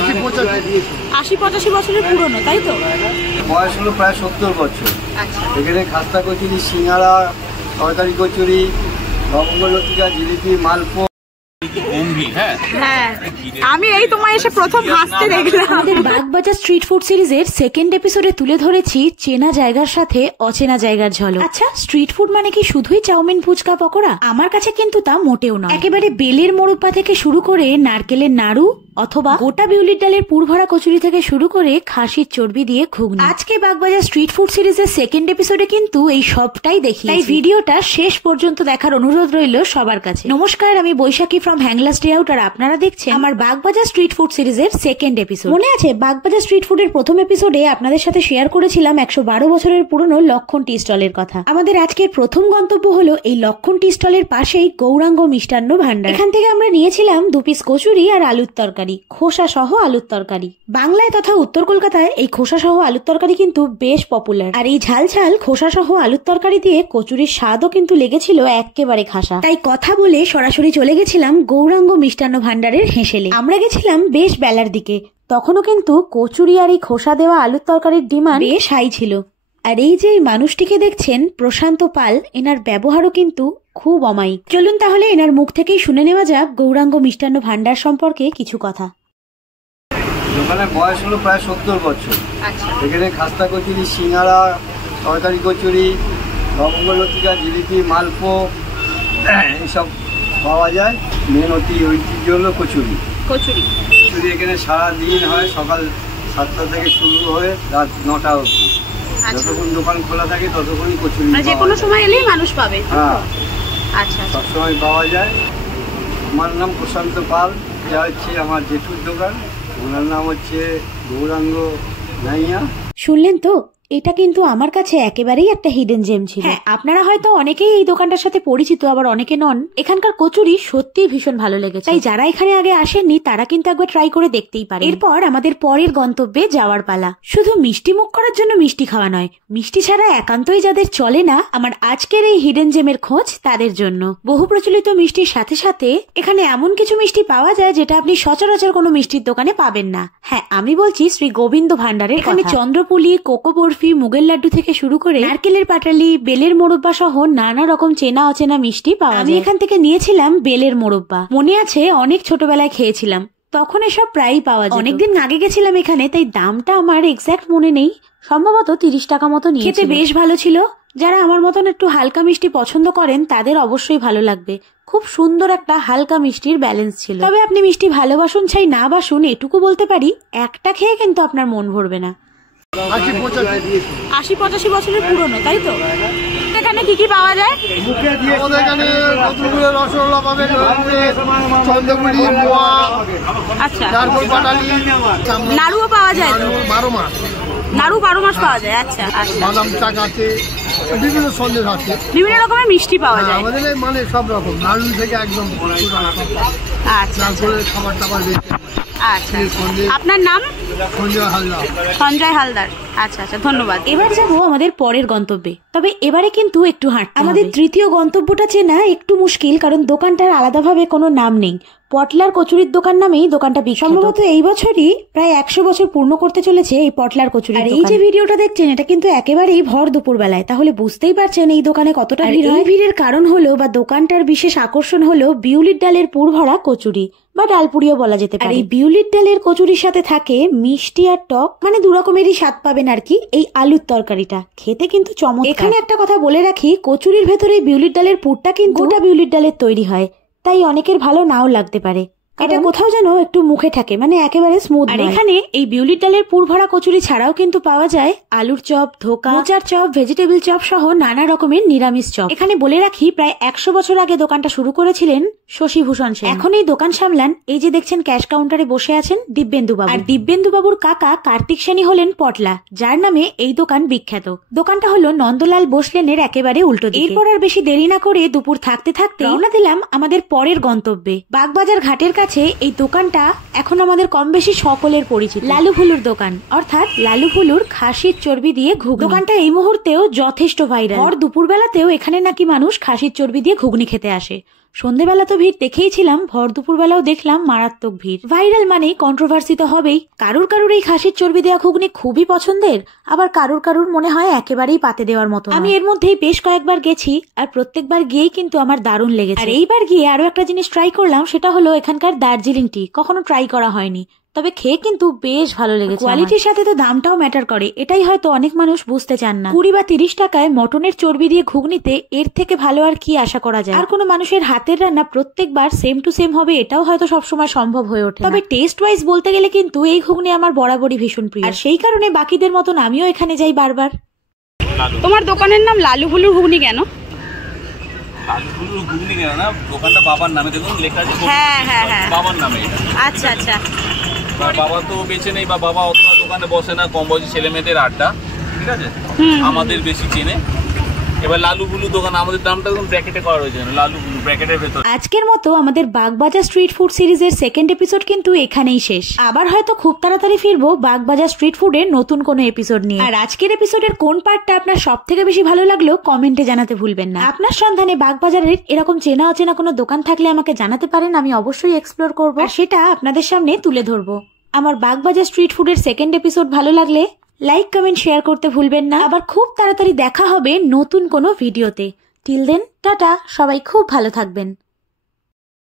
80-85 বছরের পুরনো, তাই তো? বয়স হলো প্রায় 70 বছর। এখানে খাস্তা কচুরি, সিঙ্গাড়া, তরকারি কচুরি, লবঙ্গ লতিকা, জিলিপি, মালপো। হ্যাঁ, আমি এই তোমায় এসে প্রথম হাসতে দেখলাম। আমাদের বাগবাজার স্ট্রিট ফুড সিরিজের সেকেন্ড এপিসোডে তুলে ধরেছি চেনা জায়গার সাথে অচেনা জায়গার ঝলক। আচ্ছা, স্ট্রিট ফুড মানে কি শুধুই চাউমিন, ফুচকা, পকোড়া? আমার কাছে কিন্তু তা মোটেও নয়। একেবারে বেলের মোরব্বা থেকে শুরু করে নারকেলের নাড়ু অথবা গোটা বিউলির ডালের পুরভরা কচুরি থেকে শুরু করে খাসির চর্বি দিয়ে ঘুগনি। আজকে বাগবাজার স্ট্রিট ফুড সিরিজের সেকেন্ড এপিসোডে কিন্তু এই সবটাই দেখি, তাই ভিডিওটা শেষ পর্যন্ত দেখার অনুরোধ রইল সবার কাছে। নমস্কার, আমি বৈশাখী ফ্রম হ্যাংলাস ডে আউট, আর আপনারা দেখছেন আমার বাগবাজার স্ট্রিট ফুড সিরিজের সেকেন্ড এপিসোড। মনে আছে বাগবাজার স্ট্রিট ফুডের প্রথম এপিসোডে আপনাদের সাথে শেয়ার করেছিলাম 112 বছরের পুরনো লক্ষণ টি স্টলের কথা। আমাদের আজকের প্রথম গন্তব্য হলো এই লক্ষণ টি স্টলের পাশেই গৌরাঙ্গ মিষ্টান্ন ভান্ডার। এখান থেকে আমরা নিয়েছিলাম 2 পিস কচুরি আর আলুর তরকারি, খোসা সহ আলুর তরকারি। বাংলায় তথা উত্তর কলকাতায় এই খোসা সহ আলুর তরকারি কিন্তু বেশ পপুলার, আর এই ঝাল ঝাল খোসা সহ আলুর তরকারি দিয়ে কচুরির স্বাদও কিন্তু লেগেছিল একেবারে খাসা। তাই কথা বলে সরাসরি চলে গেছিলাম গৌরাঙ্গ মিষ্টান্ন ভান্ডারের হেঁসেলে। আমরা গেছিলাম বেশ বেলার দিকে, তখনও কিন্তু কচুরি আর এই খোসা দেওয়া আলুর তরকারির ডিমান্ড বেশ হাই ছিল। আর এই যে মানুষটিকে দেখছেন প্রশান্ত পাল, এনার ব্যবহারও কিন্তু খুব অমায়িক। চলুন তাহলে এনার মুখ থেকেই শুনে নেওয়া যাক গৌরাঙ্গ মিষ্টান্ন ভান্ডার সম্পর্কে কিছু কথা। দোকানের বয়স হলো প্রায় 70 বছর। এখানে খাস্তা কচুরি, সিঙ্গাড়া, তরকারি কচুরি, লবঙ্গ লতিকা, জিলিপি, মালপো এইসব পাওয়া যায়। মেন ঐতিহ্য হলো কচুরি। কচুরি এখানে সারাদিন হয়, সকাল 7টা থেকে শুরু হয়ে রাত 9টা অবধি। যতক্ষণ দোকান খোলা থাকে ততক্ষণই কচুরি, যে কোনো সময় এলেই মানুষ পাবে। হ্যাঁ, আচ্ছা, সবসময় পাওয়া যায়। আমার নাম প্রশান্ত পাল, যা হচ্ছে আমার জেঠুর দোকান, ওনার নাম হচ্ছে গৌরাঙ্গ নাইয়া। শুনলেন তো, এটা কিন্তু আমার কাছে একেবারেই একটা হিডেন জেম ছিল। হ্যাঁ, আপনারা হয়তো অনেকেই এই দোকানটার সাথে পরিচিত, আবার অনেকে নন। এখানকার কচুরি সত্যিই ভীষণ ভালো লেগেছে, তাই যারা এখানে আগে আসেননি তারা কিন্তু একবার ট্রাই করে দেখতেই পারে। এরপর আমাদের পরের গন্তব্যে যাওয়ার পালা। শুধু মিষ্টি মুখ করার জন্য মিষ্টি খাওয়া নয়, মিষ্টি ছাড়া একান্তই যাদের চলে না, আমার আজকের এই হিডেন জেমের খোঁজ তাদের জন্য। বহু প্রচলিত মিষ্টির সাথে সাথে এখানে এমন কিছু মিষ্টি পাওয়া যায় যেটা আপনি সচরাচর কোনো মিষ্টির দোকানে পাবেন না। হ্যাঁ, আমি বলছি শ্রী গোবিন্দ ভান্ডারের। এখানে চন্দ্রপুলি, কোকো বরফি, মুগের লাড্ডু থেকে শুরু করে নারকেলের পাটালি, বেলের মোরব্বা সহ নানা রকম চেনা অচেনা মিষ্টি পাওয়া যায়। আমি এখান থেকে নিয়েছিলাম বেলের মোরব্বা। মনে আছে অনেক ছোটবেলায় খেয়েছিলাম, তখন এসব প্রায়ই পাওয়া যায়। অনেকদিন আগে গেছিলাম এখানে, তাই দামটা আমার এক্সাক্ট মনে নেই, সম্ভবত 30 টাকা মতো নিয়ে। খেতে বেশ ভালো ছিল। যারা আমার মতন একটু হালকা মিষ্টি পছন্দ করেন তাদের অবশ্যই ভালো লাগবে। খুব সুন্দর একটা হালকা মিষ্টির ব্যালেন্স ছিল। তবে আপনি মিষ্টি ভালোবাসুন চাই না বাসুন, এটুকু বলতে পারি, একটা খেয়ে কিন্তু আপনার মন ভরবে না। 80-85 বছরের পুরনো, তাই তো? এখানে কি কি পাওয়া যায়? রসগোল্লা পাবেন, চন্দ্রপুলি, আচ্ছা, নাড়ুও পাওয়া যায়? 12 মাস নাড়ু 12 মাস পাওয়া যায়। আচ্ছা, বাদাম চাক আছে, বিভিন্ন সন্দেশ আছে, বিভিন্ন রকমের মিষ্টি পাওয়া যায়। আমাদের মানে সব রকম, নাড়ু থেকে একদম। আচ্ছা, খাবার টাবার বেশি। আচ্ছা, আপনার নাম? সঞ্জয় হালদার। সঞ্জয় হালদার, আচ্ছা আচ্ছা, ধন্যবাদ। এবার যাবো আমাদের পরের গন্তব্যে, তবে এবারে কিন্তু একটু হাঁটতে হবে। আমাদের তৃতীয় গন্তব্যটা চেনা একটু মুশকিল, কারণ দোকানটার আলাদাভাবে কোনো নাম নেই। পটলার কচুরির দোকান নামেই দোকানটা বিখ্যাত। সম্ভবত এই বছরই প্রায় 100 বছর পূর্ণ করতে চলেছে এই পটলার কচুরি। আর এই যে ভিডিওটা দেখছেন, এটা কিন্তু একেবারেই ভর দুপুর বেলায়, তাহলে বুঝতেই পারছেন এই দোকানে কতটা ভিড় হয়। এই ভিড়ের কারণ হলো বা দোকানটার বিশেষ আকর্ষণ হলো বিউলির ডালের পুরভরা কচুরি বা ডালপুরিও বলা যেতে পারে। এই বিউলির ডালের কচুরির সাথে থাকে মিষ্টি আর টক, মানে 2 রকমেরই স্বাদ পাবেন আর কি। এই আলুর তরকারিটা খেতে কিন্তু চমৎকার। এখানে একটা কথা বলে রাখি, কচুরির ভেতরে বিউলির ডালের পুরটা কিন্তু গোটা বিউলির ডালের তৈরি হয়, তাই অনেকের ভালো নাও লাগতে পারে। এটা কোথাও যেন একটু মুখে থাকে, মানে একেবারে স্মুথ। আর এখানে এই বিউলির ডালের পুরভরা কচুরি ছাড়াও কিন্তু পাওয়া যায় আলুর চপ, ধোকা, মোচার চপ, ভেজিটেবল চপ সহ নানা রকমের নিরামিষ চপ। এখানে বলে রাখি, প্রায় 100 বছর আগে দোকানটা শুরু করেছিলেন শশীভূষণ সেন। এখন এই দোকান সামলান, এই যে দেখছেন ক্যাশ কাউন্টারে বসে আছেন, দিব্যেন্দু বাবু। আর দিব্যেন্দু বাবুর কাকা কার্তিক সেনই হলেন পটলা, যার নামে এই দোকান বিখ্যাত। দোকানটা হলো নন্দলাল বোস লেনের একেবারে উল্টো দিকে। এরপর আর বেশি দেরি না করে দুপুর থাকতে থাকতে রওনা দিলাম আমাদের পরের গন্তব্যে। বাগবাজার ঘাটের কাছে এই দোকানটা এখন আমাদের কম বেশি সকলের পরিচিত, লালু ফুলুর দোকান, অর্থাৎ লালু ফুলুর খাসির চর্বি দিয়ে ঘুগনি। দোকানটা এই মুহূর্তেও যথেষ্ট ভাইরাল। ভর দুপুর বেলাতেও এখানে নাকি মানুষ খাসির চর্বি দিয়ে ঘুগনি খেতে আসে। সন্ধেবেলা তো ভিড় দেখেইছিলাম, ভর দুপুরবেলাও দেখলাম মারাত্মক ভিড়। ভাইরাল মানে কন্ট্রোভার্সি তো হবেই। কারুর কারুর এই খাসির চর্বি দেওয়া ঘুগনি খুবই পছন্দের, আবার কারুর কারুর মনে হয় একেবারেই পাতে দেওয়ার মতো। আমি এর মধ্যেই বেশ কয়েকবার গেছি, আর প্রত্যেকবার গিয়েই কিন্তু আমার দারুণ লেগেছে। আর এইবার গিয়ে আরো একটা জিনিস ট্রাই করলাম, সেটা হলো এখানকার দার্জিলিং টি। কখনো ট্রাই করা হয়নি, তবে খেয়ে কিন্তু বেশ ভালো লেগেছে। কোয়ালিটির সাথে তো দামটাও ম্যাটার করে, এটাই হয়তো অনেক মানুষ বুঝতে চান না। 20 বা 30 টাকায় মটনের চর্বি দিয়ে ঘুগনিতে এর থেকে ভালো আর কি আশা করা যায়? আর কোনো মানুষের হাতের রান্না প্রত্যেকবার সেম টু সেম হবে এটাও হয়তো সবসময় সম্ভব হয়ে ওঠে। তবে টেস্ট ওয়াইজ বলতে গেলে কিন্তু এই ঘুগনি আমার বরাবরই ভীষণ প্রিয়, আর সেই কারণে বাকিদের মতন আমিও এখানে যাই বারবার। তোমার দোকানের নাম লালু হুলুর ঘুগনি কেন? লালু হুলুর ঘুগনি কেন না, দোকানটা বাবার নামে, দেখুন লেখা আছে বাবার নামে। আচ্ছা আচ্ছা। বাবা তো বেঁচে নেই, বা বাবা অতটা দোকানে বসে না, কম বয়সী ছেলে মেয়েদের আড্ডা, ঠিক আছে, আমাদের বেশি চেনে। এবার লালু হুলু দোকান, আমাদের দামটা একদম ব্র্যাকেটে করা রয়েছে, লালু হুলু ব্র্যাকেটের ভেতর। আজকের মতো আমাদের বাগবাজার স্ট্রিট ফুড সিরিজের সেকেন্ড এপিসোড কিন্তু এখানেই শেষ। আবার হয়তো খুব তাড়াতাড়ি ফিরবো বাগবাজার স্ট্রিট ফুডের নতুন কোনো এপিসোড নিয়ে। আর আজকের এপিসোডের কোন পার্টটা আপনার সব থেকে বেশি ভালো লাগলো কমেন্টে জানাতে ভুলবেন না। আপনার সন্ধানে বাগবাজারের এরকম চেনা অচেনা কোনো দোকান থাকলে আমাকে জানাতে পারেন, আমি অবশ্যই এক্সপ্লোর করবো আর সেটা আপনাদের সামনে তুলে ধরবো। আমার বাগবাজার স্ট্রিট ফুডের সেকেন্ড এপিসোড ভালো লাগলে লাইক কমেন্ট শেয়ার করতে ভুলবেন না। আবার খুব তাড়াতাড়ি দেখা হবে নতুন কোনো ভিডিওতে। টিল দেন টাটা, সবাই খুব ভালো থাকবেন।